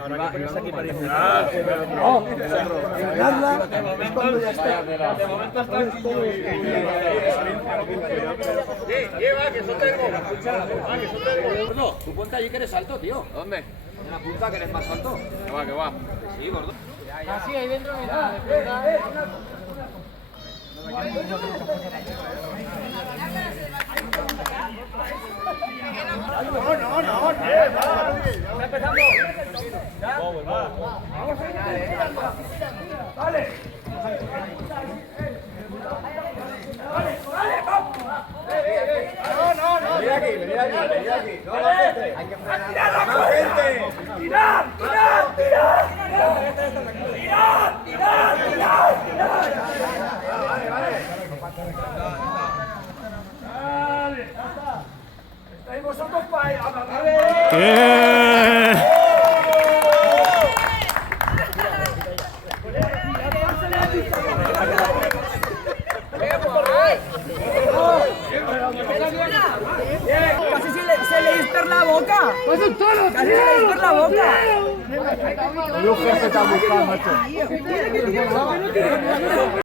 Ahora que pones aquí para decir. No, ganarla es cuando ya está. De momento está el niño y. Va, que sostengo. Va, que sostengo. Gordo, tú ponte allí que eres alto, tío. ¿Dónde? En la punta que eres más alto. Que va, que va. Sí, gordo. Así, ahí dentro, mira. Casi se le hizo la boca. Casi se le hizo la boca. Yo jefe está buscando, macho.